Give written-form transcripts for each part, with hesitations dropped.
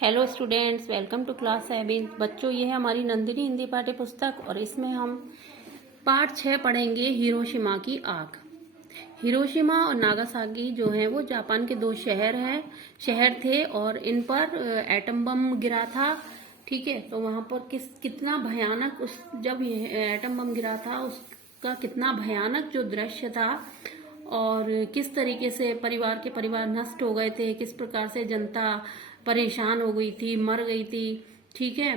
Hello students, welcome to class 7। बच्चों, ये है हमारी नंदिनी हिंदी पाठ्य पुस्तक और इसमें हम पाठ 6 पढ़ेंगे हिरोशिमा की आग। हिरोशिमा और नागासाकी जो है वो जापान के दो शहर थे और इन पर एटम बम गिरा था। ठीक है, तो वहां पर कितना भयानक जब ये एटम बम गिरा था उसका कितना भयानक जो दृश्य था और किस तरीके से परिवार नष्ट हो गए थे, किस प्रकार से जनता परेशान हो गई थी, मर गई थी। ठीक है,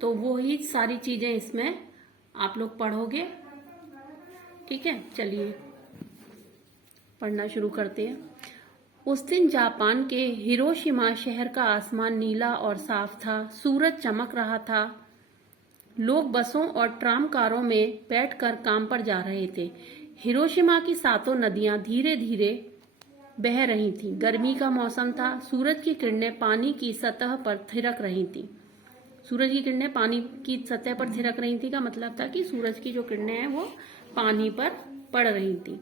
तो वो ही सारी चीजें इसमें आप लोग पढ़ोगे। ठीक है, चलिए पढ़ना शुरू करते हैं। उस दिन जापान के हिरोशिमा शहर का आसमान नीला और साफ था। सूरज चमक रहा था। लोग बसों और ट्राम कारों में बैठकर काम पर जा रहे थे। हिरोशिमा की सातों नदियां धीरे धीरे बह रही थी। गर्मी का मौसम था। सूरज की किरणें पानी की सतह पर थिरक रही थी। सूरज की किरणें पानी की सतह पर थिरक रही थी का मतलब था कि सूरज की जो किरणें हैं वो पानी पर पड़ रही थी।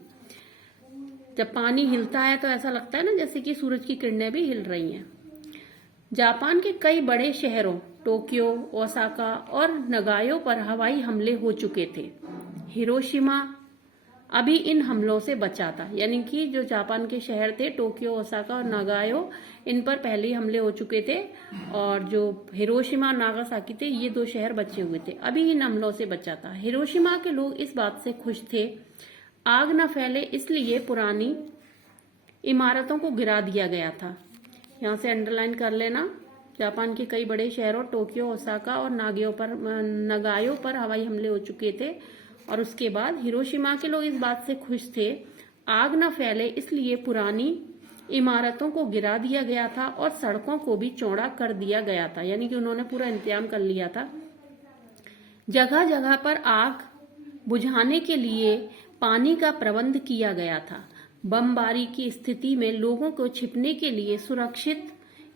जब पानी हिलता है तो ऐसा लगता है ना जैसे कि सूरज की किरणें भी हिल रही हैं। जापान के कई बड़े शहरों टोक्यो, ओसाका और नगायो पर हवाई हमले हो चुके थे। हिरोशिमा अभी इन हमलों से बचा था, यानी कि जो जापान के शहर थे टोक्यो, ओसाका और नागायो, इन पर पहले ही हमले हो चुके थे और जो हिरोशिमा और नागासाकी थे ये दो शहर बचे हुए थे, अभी इन हमलों से बचा था। हिरोशिमा के लोग इस बात से खुश थे। आग न फैले इसलिए पुरानी इमारतों को गिरा दिया गया था। यहाँ से अंडरलाइन कर लेना। जापान के कई बड़े शहरों टोक्यो, ओसाका और नगायो पर हवाई हमले हो चुके थे और उसके बाद हिरोशिमा के लोग इस बात से खुश थे। आग न फैले इसलिए पुरानी इमारतों को गिरा दिया गया था और सड़कों को भी चौड़ा कर दिया गया था, यानी कि उन्होंने पूरा इंतजाम कर लिया था। जगह जगह पर आग बुझाने के लिए पानी का प्रबंध किया गया था। बमबारी की स्थिति में लोगों को छिपने के लिए सुरक्षित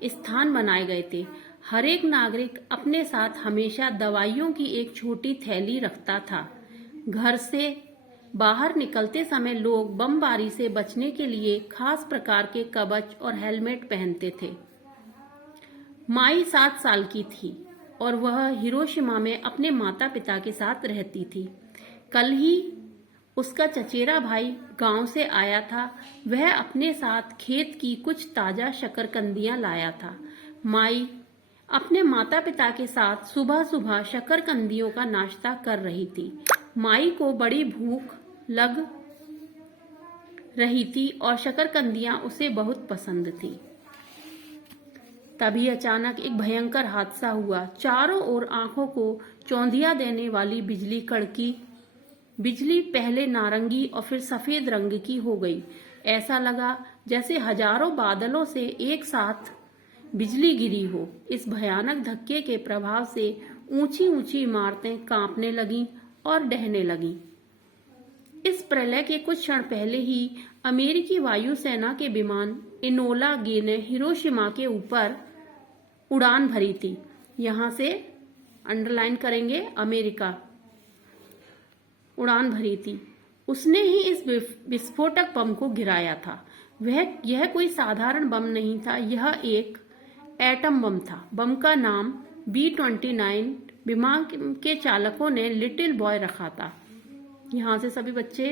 स्थान बनाए गए थे। हर एक नागरिक अपने साथ हमेशा दवाइयों की एक छोटी थैली रखता था। घर से बाहर निकलते समय लोग बमबारी से बचने के लिए खास प्रकार के कवच और हेलमेट पहनते थे। माई 7 साल की थी और वह हिरोशिमा में अपने माता पिता के साथ रहती थी। कल ही उसका चचेरा भाई गांव से आया था। वह अपने साथ खेत की कुछ ताजा शकरकंदियां लाया था। माई अपने माता पिता के साथ सुबह सुबह शकरकंदियों का नाश्ता कर रही थी। माई को बड़ी भूख लग रही थी और शकरकंदियां उसे बहुत पसंद थी। तभी अचानक एक भयंकर हादसा हुआ। चारों ओर आंखों को चौंधिया देने वाली बिजली कड़की। बिजली पहले नारंगी और फिर सफेद रंग की हो गई। ऐसा लगा जैसे हजारों बादलों से एक साथ बिजली गिरी हो। इस भयानक धक्के के प्रभाव से ऊंची ऊंची इमारतें कांपने लगीं और ढहने लगीं। इस प्रलय के कुछ क्षण पहले ही अमेरिकी वायुसेना के विमान इनोला गे ने हिरोशिमा के ऊपर उड़ान भरी थी। यहां से अंडरलाइन करेंगे, अमेरिका उड़ान भरी थी। उसने ही इस विस्फोटक बम को गिराया था। यह कोई साधारण बम नहीं था, यह एक एटम बम था। बम का नाम B-29 विमान के चालकों ने लिटिल बॉय रखा था। यहाँ से सभी बच्चे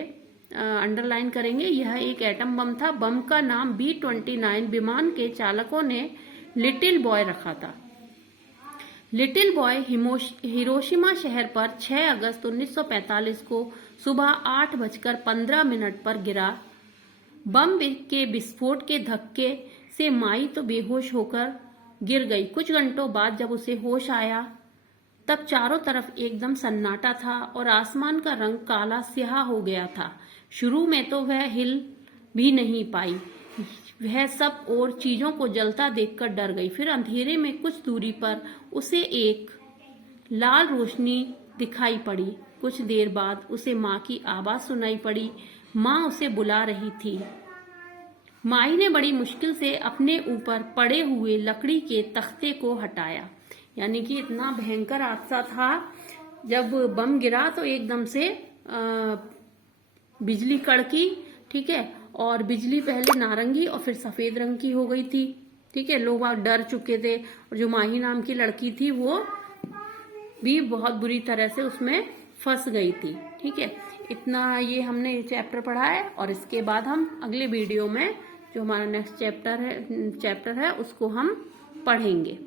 अंडरलाइन करेंगे, यह एक एटम बम था। बम का नाम B-29 विमान के चालकों ने लिटिल बॉय रखा था। लिटिल बॉय हिरोशिमा शहर पर 6 अगस्त 1945 को सुबह 8:15 पर गिरा। बम के विस्फोट के धक्के से माई तो बेहोश होकर गिर गई। कुछ घंटों बाद जब उसे होश आया तब चारों तरफ एकदम सन्नाटा था और आसमान का रंग काला स्याह हो गया था। शुरू में तो वह हिल भी नहीं पाई। वह सब और चीजों को जलता देखकर डर गई। फिर अंधेरे में कुछ दूरी पर उसे एक लाल रोशनी दिखाई पड़ी। कुछ देर बाद उसे माँ की आवाज सुनाई पड़ी। माँ उसे बुला रही थी। माई ने बड़ी मुश्किल से अपने ऊपर पड़े हुए लकड़ी के तख्ते को हटाया। यानी कि इतना भयंकर हादसा था। जब बम गिरा तो एकदम से बिजली कड़की। ठीक है, और बिजली पहले नारंगी और फिर सफेद रंग की हो गई थी। ठीक है, लोग वहां डर चुके थे और जो माही नाम की लड़की थी वो भी बहुत बुरी तरह से उसमें फंस गई थी। ठीक है, इतना ये हमने ये चैप्टर पढ़ा है और इसके बाद हम अगले वीडियो में जो हमारा नेक्स्ट चैप्टर है उसको हम पढ़ेंगे।